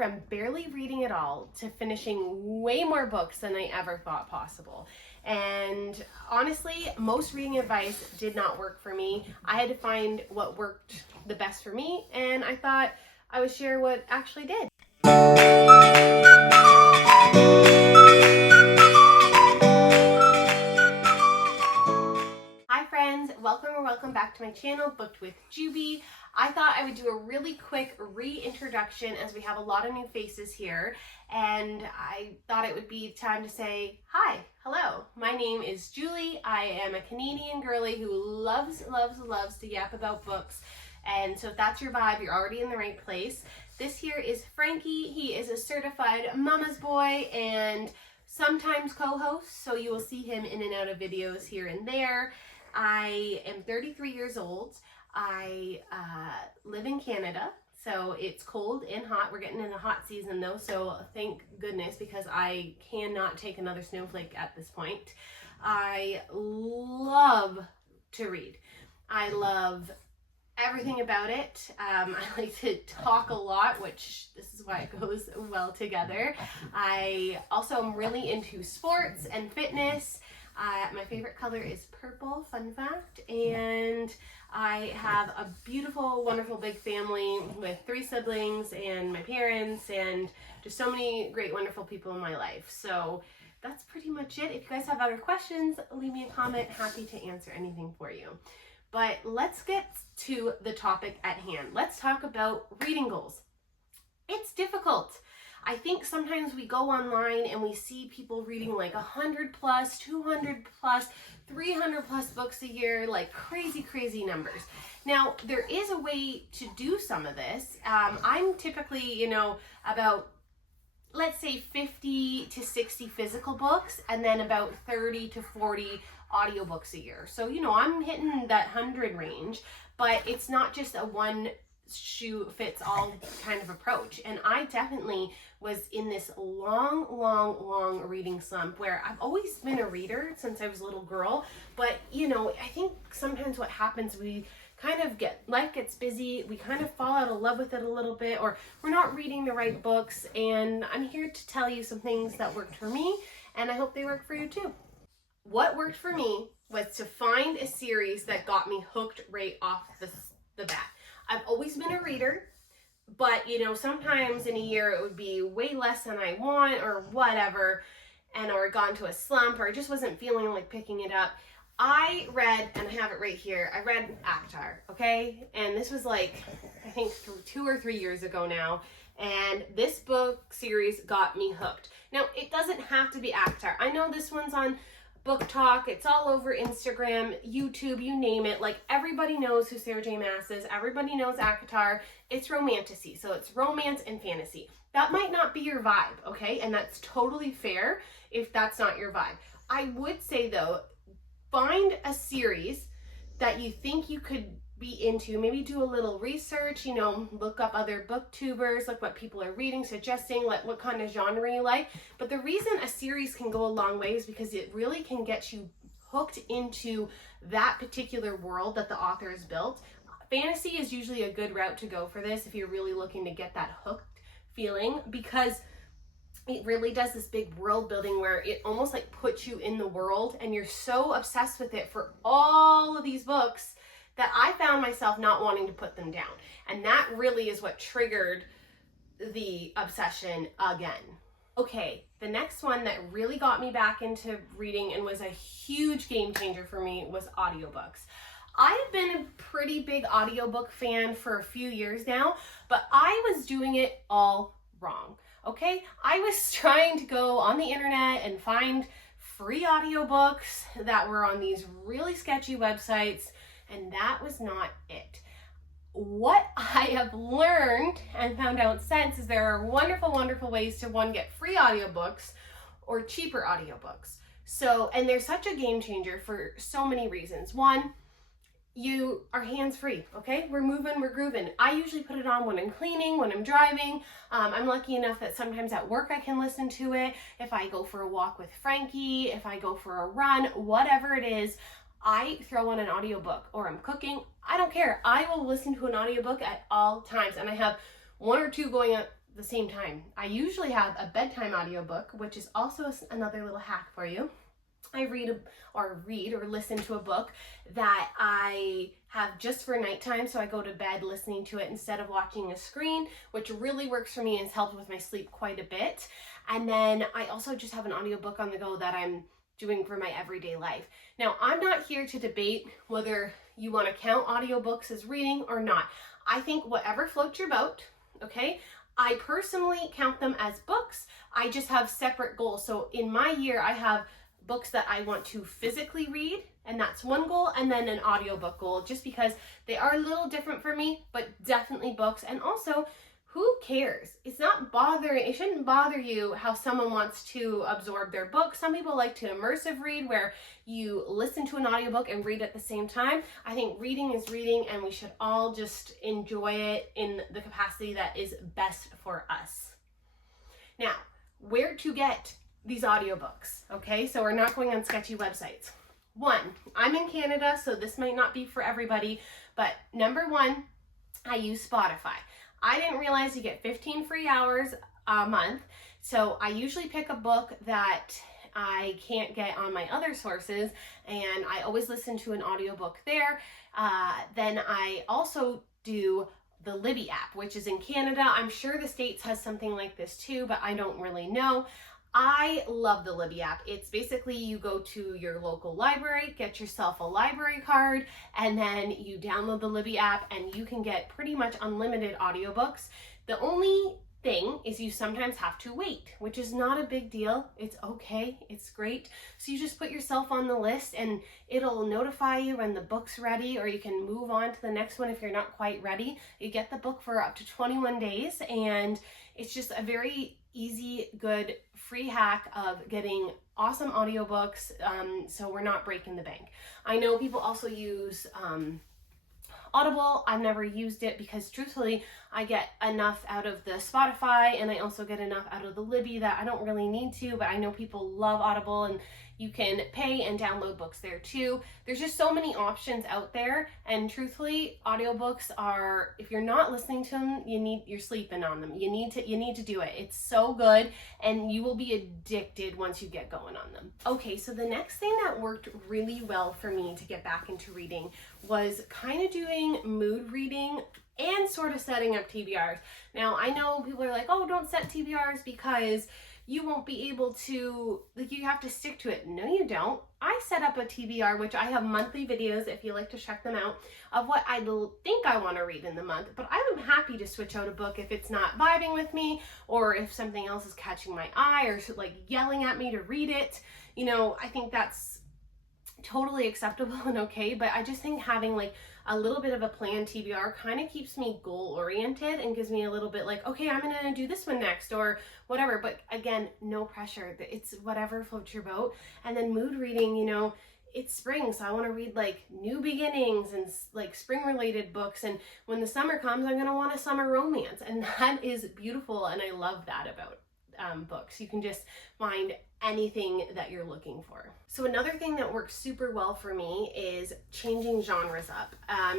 from barely reading at all to finishing way more books than I ever thought possible. And honestly, most reading advice did not work for me. I had to find what worked the best for me, and I thought I would share what actually did. Hi friends, welcome back to my channel, Booked with Juby. I thought I would do a really quick reintroduction as we have a lot of new faces here, and I thought it would be time to say hi, hello. My name is Julie. I am a Canadian girly who loves to yap about books, and so if that's your vibe, you're already in the right place. This here is Frankie. He is a certified mama's boy and sometimes co-host, so you will see him in and out of videos here and there. I am 33 years old. I live in Canada, so it's cold and hot. We're getting in the hot season though, so thank goodness, because I cannot take another snowflake at this point. I love to read. I love everything about it. I like to talk a lot, which this is why it goes well together. I also am really into sports and fitness. My favorite color is purple, fun fact, and I have a beautiful, wonderful big family with 3 siblings and my parents and just so many great, wonderful people in my life. So that's pretty much it. If you guys have other questions, leave me a comment. Happy to answer anything for you. But let's get to the topic at hand. Let's talk about reading goals. It's difficult. I think sometimes we go online and we see people reading like 100 plus, 200 plus, 300 plus books a year, like crazy numbers. Now, there is a way to do some of this. I'm typically, about, let's say 50 to 60 physical books and then about 30 to 40 audiobooks a year. So, I'm hitting that 100 range, but it's not just a one shoe fits all kind of approach. And I definitely was in this long reading slump where I've always been a reader since I was a little girl. But, I think sometimes what happens, we kind of life gets busy, we kind of fall out of love with it a little bit, or we're not reading the right books. And I'm here to tell you some things that worked for me, and I hope they work for you too. What worked for me was to find a series that got me hooked right off the bat. I've always been a reader, but sometimes in a year it would be way less than I want or whatever, or gone to a slump, or I just wasn't feeling like picking it up. I read, and I have it right here, I read ACOTAR, okay? And this was like, I think 2 or 3 years ago now, and this book series got me hooked. Now, it doesn't have to be ACOTAR. I know this one's on Book Talk, it's all over Instagram, YouTube, you name it. Like, everybody knows who Sarah J. Maas is. Everybody knows ACOTAR. It's romantasy, so it's romance and fantasy. That might not be your vibe, okay? And that's totally fair if that's not your vibe. I would say, though, find a series that you think you could be into. Maybe do a little research, look up other booktubers, look what people are reading, suggesting, like what kind of genre you like. But the reason a series can go a long way is because it really can get you hooked into that particular world that the author has built. Fantasy is usually a good route to go for this if you're really looking to get that hooked feeling, because it really does this big world building where it almost like puts you in the world and you're so obsessed with it for all of these books that I found myself not wanting to put them down. And that really is what triggered the obsession again. Okay, the next one that really got me back into reading and was a huge game changer for me was audiobooks. I've been a pretty big audiobook fan for a few years now, but I was doing it all wrong, okay? I was trying to go on the internet and find free audiobooks that were on these really sketchy websites, and that was not it. What I have learned and found out since is there are wonderful ways to, one, get free audiobooks or cheaper audiobooks. So, and they're such a game changer for so many reasons. One, you are hands-free, okay? We're moving, we're grooving. I usually put it on when I'm cleaning, when I'm driving. I'm lucky enough that sometimes at work I can listen to it. If I go for a walk with Frankie, if I go for a run, whatever it is, I throw on an audiobook, or I'm cooking. I don't care. I will listen to an audiobook at all times. And I have 1 or 2 going the same time. I usually have a bedtime audiobook, which is also another little hack for you. I read or listen to a book that I have just for nighttime, so I go to bed listening to it instead of watching a screen, which really works for me and has helped with my sleep quite a bit. And then I also just have an audiobook on the go that I'm doing for my everyday life. Now, I'm not here to debate whether you want to count audiobooks as reading or not. I think whatever floats your boat, okay? I personally count them as books. I just have separate goals. So in my year, I have books that I want to physically read, and that's one goal, and then an audiobook goal, just because they are a little different for me, but definitely books. And also, who cares? It shouldn't bother you how someone wants to absorb their book. Some people like to immersive read, where you listen to an audiobook and read at the same time. I think reading is reading, and we should all just enjoy it in the capacity that is best for us. Now, where to get these audiobooks, okay? So we're not going on sketchy websites. One, I'm in Canada, so this might not be for everybody, but number one, I use Spotify. I didn't realize you get 15 free hours a month, so I usually pick a book that I can't get on my other sources, and I always listen to an audiobook there. Then I also do the Libby app, which is in Canada. I'm sure the States has something like this too, but I don't really know. I love the Libby app. It's basically you go to your local library, get yourself a library card, and then you download the Libby app and you can get pretty much unlimited audiobooks. The only thing is you sometimes have to wait, which is not a big deal. It's okay. It's great. So you just put yourself on the list and it'll notify you when the book's ready, or you can move on to the next one if you're not quite ready. You get the book for up to 21 days, and it's just a very easy, good, free hack of getting awesome audiobooks, so we're not breaking the bank. I know people also use Audible. I've never used it because truthfully, I get enough out of the Spotify, and I also get enough out of the Libby that I don't really need to, but I know people love Audible, and you can pay and download books there too. There's just so many options out there, and truthfully, audiobooks are, if you're not listening to them, you're sleeping on them. You need to do it. It's so good, and you will be addicted once you get going on them. Okay, so the next thing that worked really well for me to get back into reading was kind of doing mood reading and sort of setting up TBRs. Now, I know people are like, oh, don't set TBRs because you won't be able to, like, you have to stick to it. No, you don't. I set up a TBR, which I have monthly videos, if you like to check them out, of what I think I want to read in the month. But I'm happy to switch out a book if it's not vibing with me, or if something else is catching my eye, or like yelling at me to read it. You know, I think that's totally acceptable and okay, but I just think having like a little bit of a planned TBR kind of keeps me goal oriented and gives me a little bit like, okay, I'm gonna do this one next or whatever. But again, no pressure. It's whatever floats your boat. And then mood reading, you know, it's spring, so I want to read like new beginnings and like spring related books, and when the summer comes, I'm gonna want a summer romance, and that is beautiful, and I love that about books. You can just find anything that you're looking for. So another thing that works super well for me is changing genres up.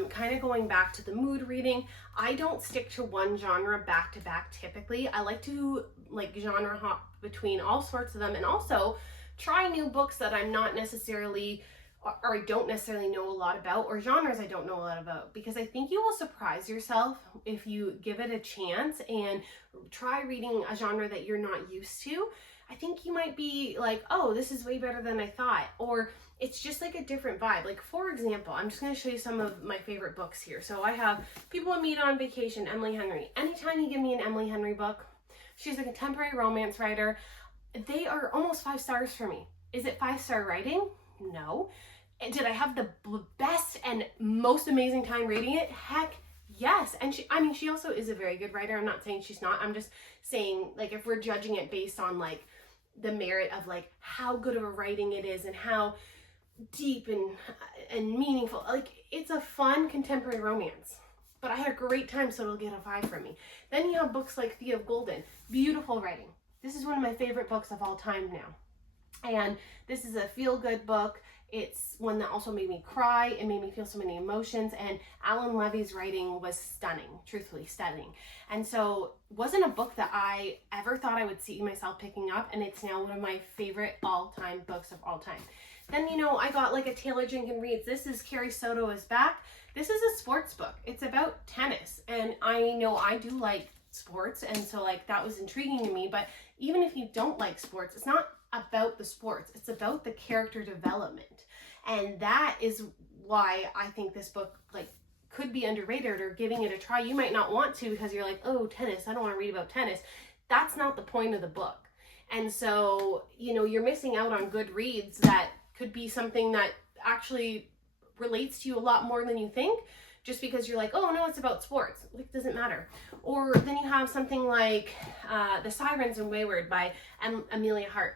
Kind of going back to the mood reading, I don't stick to one genre back to back typically. I like to like genre hop between all sorts of them, and also try new books that I'm not necessarily, or I don't necessarily know a lot about, or genres I don't know a lot about, because I think you will surprise yourself if you give it a chance and try reading a genre that you're not used to. I think you might be like, oh, this is way better than I thought, or it's just like a different vibe. Like, for example, I'm just going to show you some of my favorite books here. So I have People I Meet on Vacation, Emily Henry. Anytime you give me an Emily Henry book, she's a contemporary romance writer. They are almost 5 stars for me. Is it 5-star writing? No. Did I have the best and most amazing time reading it? Heck yes. And she also is a very good writer. I'm not saying she's not. I'm just saying, like, if we're judging it based on like the merit of like how good of a writing it is and how deep and meaningful, like, it's a fun contemporary romance. But I had a great time, so it'll get a 5 from me. Then you have books like Thea of Golden. Beautiful writing. This is one of my favorite books of all time now. And this is a feel-good book. It's one that also made me cry. It made me feel so many emotions. And Alan Levy's writing was stunning, truthfully stunning. And so it wasn't a book that I ever thought I would see myself picking up. And it's now one of my favorite all-time books of all time. Then, you know, I got like a Taylor Jenkins Reads. This is Carrie Soto is Back. This is a sports book. It's about tennis. And I know I do like sports. And so like that was intriguing to me. But even if you don't like sports, it's not about the sports. It's about the character development. And that is why I think this book like could be underrated or giving it a try. You might not want to because you're like, oh, tennis, I don't want to read about tennis. That's not the point of the book. And so, you know, you're missing out on good reads that could be something that actually relates to you a lot more than you think, just because you're like, oh no, it's about sports. Like, doesn't matter. Or then you have something like The Sirens and Wayward by Amelia Hart.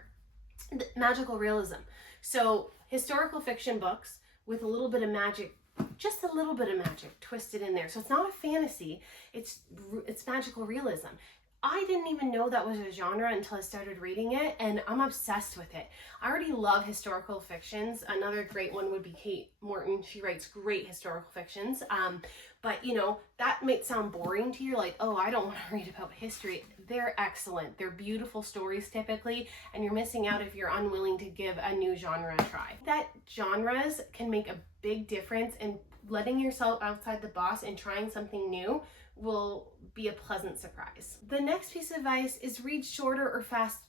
Magical realism. So historical fiction books with a little bit of magic, just a little bit of magic twisted in there. So it's not a fantasy, it's magical realism. I didn't even know that was a genre until I started reading it, and I'm obsessed with it. I already love historical fictions. Another great one would be Kate Morton. She writes great historical fictions. But you know, that might sound boring to you, like, oh, I don't want to read about history. They're excellent. They're beautiful stories typically, and you're missing out if you're unwilling to give a new genre a try. That genres can make a big difference, and letting yourself outside the box and trying something new will be a pleasant surprise. The next piece of advice is read shorter or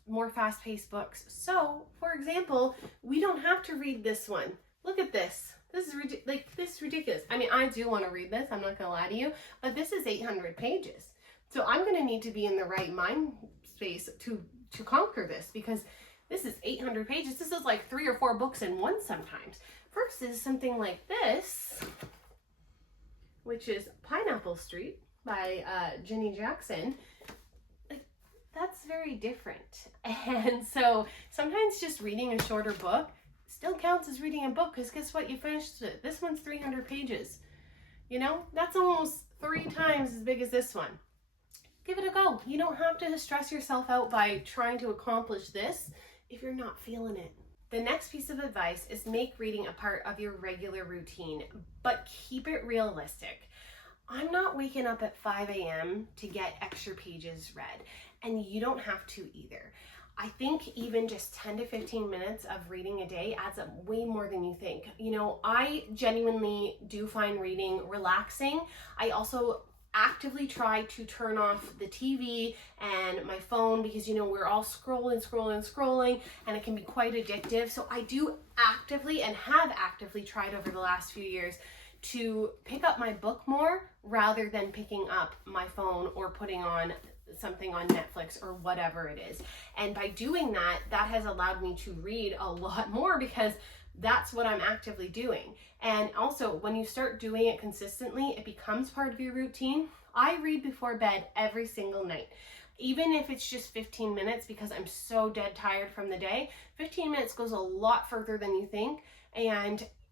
more fast-paced books. So, for example, we don't have to read this one. Look at this. This is ridiculous. I mean, I do want to read this, I'm not gonna lie to you, but this is 800 pages. So I'm gonna need to be in the right mind space to conquer this, because this is 800 pages. This is like 3 or 4 books in one sometimes. Versus something like this, which is Pineapple Street by Jenny Jackson. That's very different. And so sometimes just reading a shorter book still counts as reading a book, because guess what? You finished it. This one's 300 pages. You know, that's almost 3 times as big as this one. Give it a go. You don't have to stress yourself out by trying to accomplish this if you're not feeling it. The next piece of advice is make reading a part of your regular routine, but keep it realistic. I'm not waking up at 5 a.m. to get extra pages read, and you don't have to either. I think even just 10 to 15 minutes of reading a day adds up way more than you think. You know, I genuinely do find reading relaxing. I also actively try to turn off the TV and my phone, because, you know, we're all scrolling, and it can be quite addictive. So I do actively, and have actively tried over the last few years, to pick up my book more rather than picking up my phone or putting on something on Netflix or whatever it is. And by doing that, that has allowed me to read a lot more, because that's what I'm actively doing. And also, when you start doing it consistently, it becomes part of your routine. I read before bed every single night. Even if it's just 15 minutes, because I'm so dead tired from the day, 15 minutes goes a lot further than you think.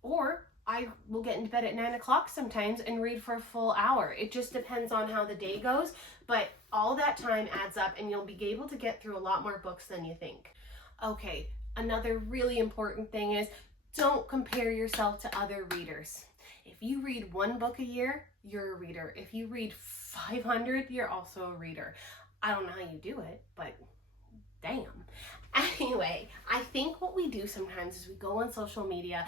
Or I will get into bed at 9 o'clock sometimes and read for a full hour. It just depends on how the day goes, but all that time adds up, and you'll be able to get through a lot more books than you think. Okay, another really important thing is, don't compare yourself to other readers. If you read 1 book a year, you're a reader. If you read 500, you're also a reader. I don't know how you do it, but damn. Anyway, I think what we do sometimes is we go on social media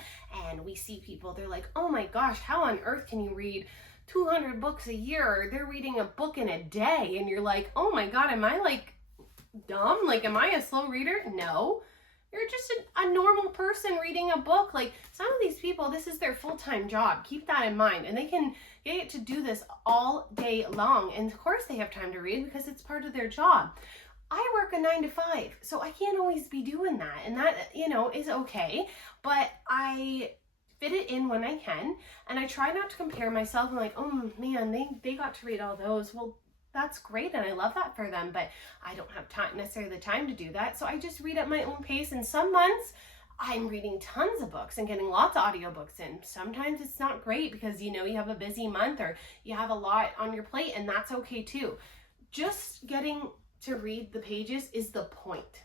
and we see people, they're like, oh my gosh, how on earth can you read 200 books a year? Or they're reading a book in a day. And you're like, oh my God, am I like dumb? Like, am I a slow reader? No. You're just a normal person reading a book. Like, some of these people, this is their full-time job. Keep that in mind. And they can get to do this all day long. And of course they have time to read, because it's part of their job. I work a 9 to 5, so I can't always be doing that. And that, you know, is okay. But I fit it in when I can. And I try not to compare myself. I'm like, oh man, they got to read all those. Well, that's great, and I love that for them, but I don't have necessarily the time to do that. So I just read at my own pace. And some months I'm reading tons of books and getting lots of audiobooks in. Sometimes it's not great, because, you know, you have a busy month or you have a lot on your plate, and that's okay too. Just getting to read the pages is the point.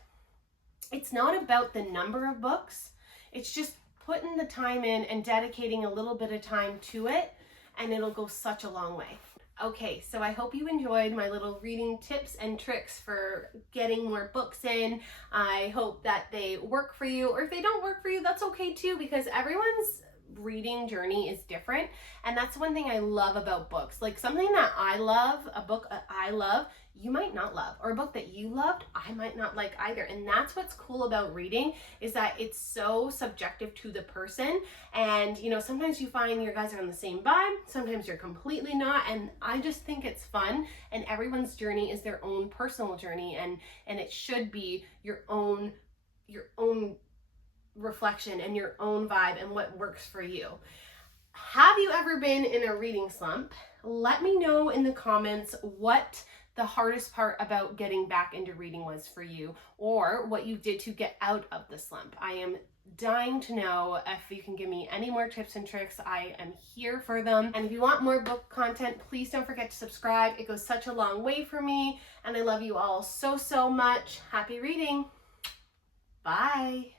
it's not about the number of books. It's just putting the time in and dedicating a little bit of time to it, and it'll go such a long way. Okay, so I hope you enjoyed my little reading tips and tricks for getting more books in. I hope that they work for you, or if they don't work for you, that's okay too, because everyone's reading journey is different. And that's one thing I love about books. Like something that I love, a book that I love, you might not love, or a book that you loved, I might not like either. And that's what's cool about reading, is that it's so subjective to the person. And you know, sometimes you find your guys are on the same vibe, sometimes you're completely not. And I just think it's fun, and everyone's journey is their own personal journey, and it should be your own reflection and your own vibe and what works for you. Have you ever been in a reading slump? Let me know in the comments what the hardest part about getting back into reading was for you, or what you did to get out of the slump. I am dying to know. If you can give me any more tips and tricks, I am here for them. And if you want more book content, please don't forget to subscribe. It goes such a long way for me, and I love you all so much. Happy reading. Bye.